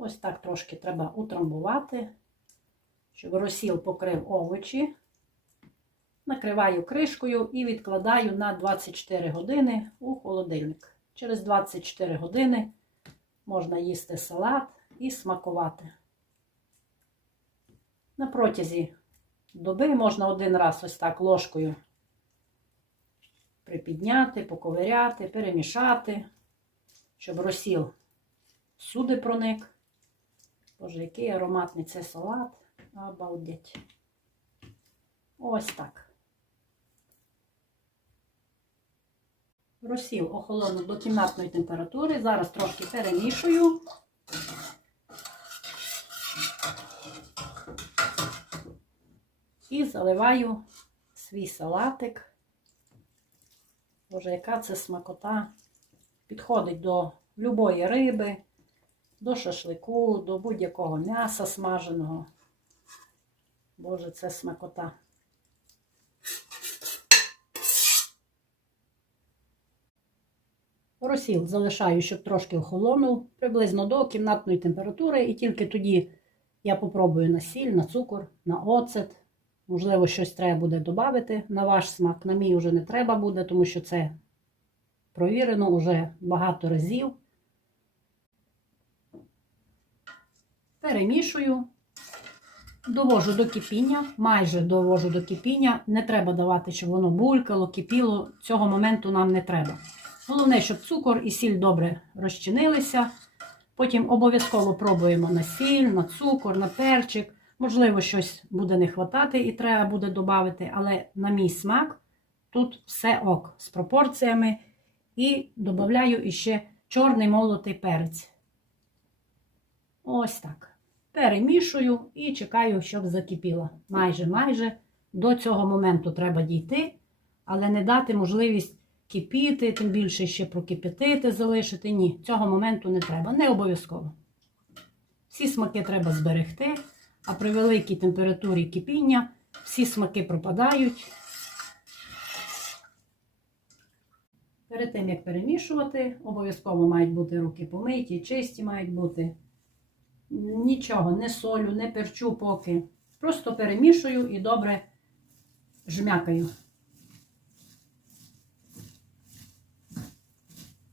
Ось так трошки треба утрамбувати, щоб розсіл покрив овочі. Накриваю кришкою і відкладаю на 24 години у холодильник. Через 24 години можна їсти салат і смакувати. На протязі доби можна один раз ось так ложкою припідняти, поковиряти, перемішати, щоб розсіл всюди проник. Боже, який ароматний це салат. Обалдеть. Ось так. Розсіл охолонув до кімнатної температури. Зараз трошки перемішую. І заливаю свій салатик. Боже, яка це смакота. Підходить до любої риби, до шашлику, до будь-якого м'яса смаженого. Боже, це смакота. Розсіл залишаю, щоб трошки охолонув, приблизно до кімнатної температури, і тільки тоді я попробую на сіль, на цукор, на оцет. Можливо, щось треба буде додати на ваш смак. На мій вже не треба буде, тому що це провірено вже багато разів. Перемішую, довожу до кипіння, майже довожу до кипіння. Не треба давати, щоб воно булькало, кипіло. Цього моменту нам не треба. Головне, щоб цукор і сіль добре розчинилися. Потім обов'язково пробуємо на сіль, на цукор, на перчик. Можливо, щось буде не хватати і треба буде додати, але на мій смак тут все ок з пропорціями. І додаю іще чорний молотий перець. Ось так. Перемішую і чекаю, щоб закипіло. Майже, майже до цього моменту треба дійти, але не дати можливість кипіти, тим більше ще прокипятити, залишити. Ні, цього моменту не треба, не обов'язково. Всі смаки треба зберегти, а при великій температурі кипіння всі смаки пропадають. Перед тим, як перемішувати, обов'язково мають бути руки помиті, чисті мають бути. Нічого, не солю, не перчу поки. Просто перемішую і добре жмякаю.